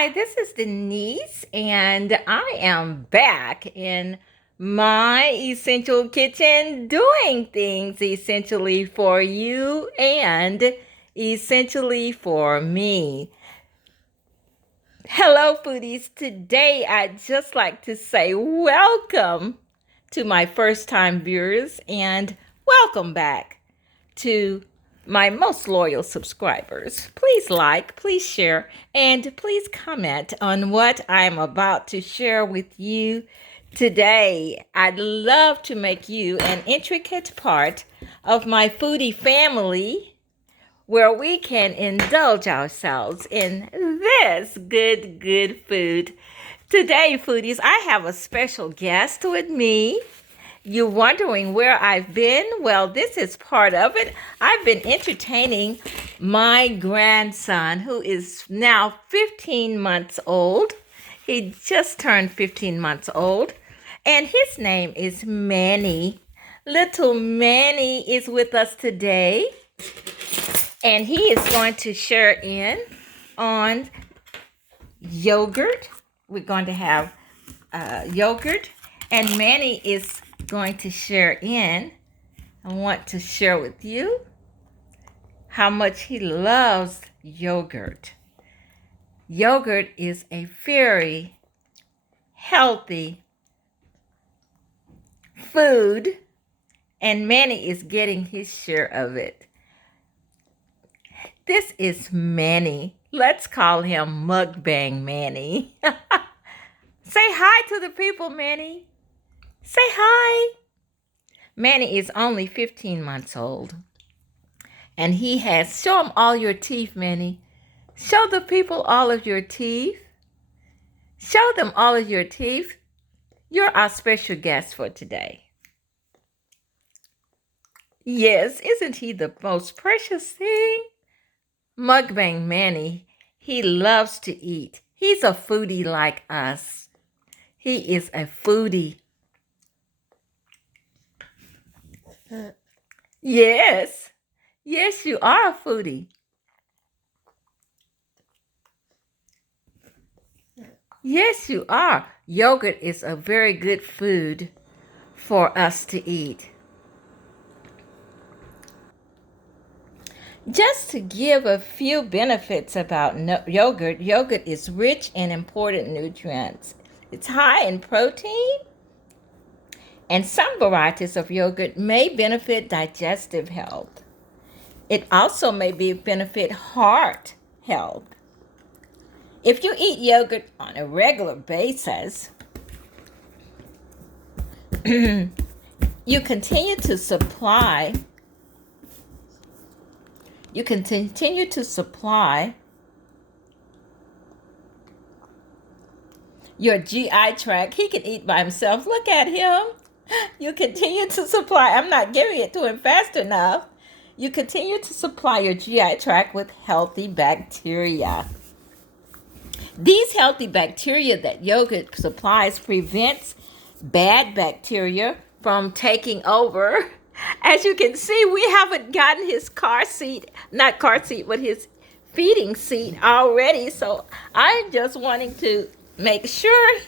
Hi, this is Denise, and I am back in my essential kitchen doing things essentially for you and essentially for me. Hello, foodies. Today, I'd just like to say welcome to my first time viewers and welcome back to my most loyal subscribers. Please like, please share, and please comment on what I'm about to share with you today. I'd love to make you an intricate part of my foodie family where we can indulge ourselves in this good food. Today, foodies, I have a special guest with me. You're wondering where I've been? Well, this is part of it. I've been entertaining my grandson, who is now 15 months old. He just turned 15 months old, and his name is Manny. Little Manny is with us today, and he is going to share in on yogurt. We're going to have yogurt, and Manny is going to share in. I want to share with you how much he loves yogurt. Yogurt is a very healthy food, and Manny is getting his share of it. This is Manny. Let's call him Mukbang Manny. Say hi to the people, Manny. Say hi. Manny is only 15 months old. And he has, show them all your teeth, Manny. Show the people all of your teeth. Show them all of your teeth. You're our special guest for today. Yes, isn't he the most precious thing? Mukbang Manny, he loves to eat. He's a foodie like us. He is a foodie. Yes. Yes, you are a foodie. Yes, you are. Yogurt is a very good food for us to eat. Just to give a few benefits about yogurt, yogurt is rich in important nutrients. It's high in protein, and some varieties of yogurt may benefit digestive health. It also may benefit heart health. If you eat yogurt on a regular basis, you continue to supply your GI tract. He can eat by himself. Look at him. You continue to supply. I'm not giving it to him fast enough. You continue to supply your GI tract with healthy bacteria. These healthy bacteria that yogurt supplies prevents bad bacteria from taking over. As you can see, we haven't gotten his his feeding seat already. So I'm just wanting to make sure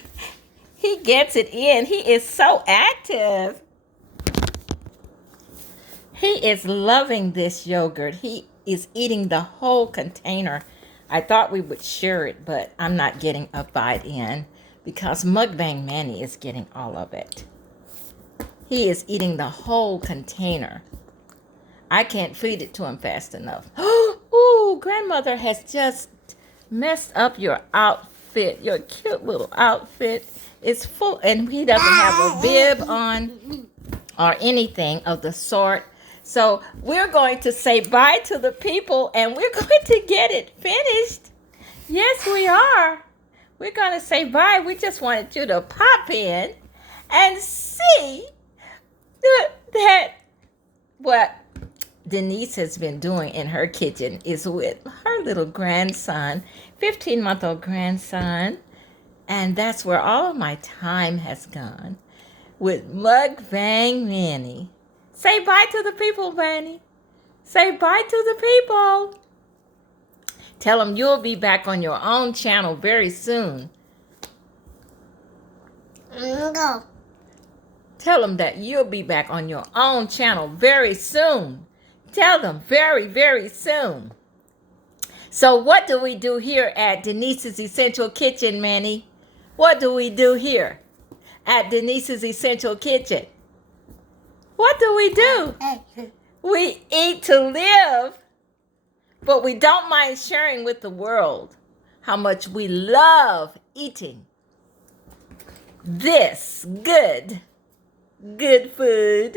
he gets it in. He is so active. He is loving this yogurt. He is eating the whole container. I thought we would share it, but I'm not getting a bite in because Mukbang Manny is getting all of it. He is eating the whole container. I can't feed it to him fast enough. Ooh, grandmother has just messed up your outfit. Your cute little outfit is full, and he doesn't have a bib on or anything of the sort. So we're going to say bye to the people, and we're going to get it finished. Yes, we are. We're going to say bye. We just wanted you to pop in and see that what Denise has been doing in her kitchen is with her little grandson, 15-month-old grandson. And that's where all of my time has gone, with Mukbang Manny. Say bye to the people, Manny. Say bye to the people. Tell them you'll be back on your own channel very soon. Go. Tell them that you'll be back on your own channel very soon. Tell them very, very soon. So what do we do here at Denise's Essential Kitchen, Manny? What do we do here at Denise's Essential Kitchen? What do we do? We eat to live, but we don't mind sharing with the world how much we love eating this good food.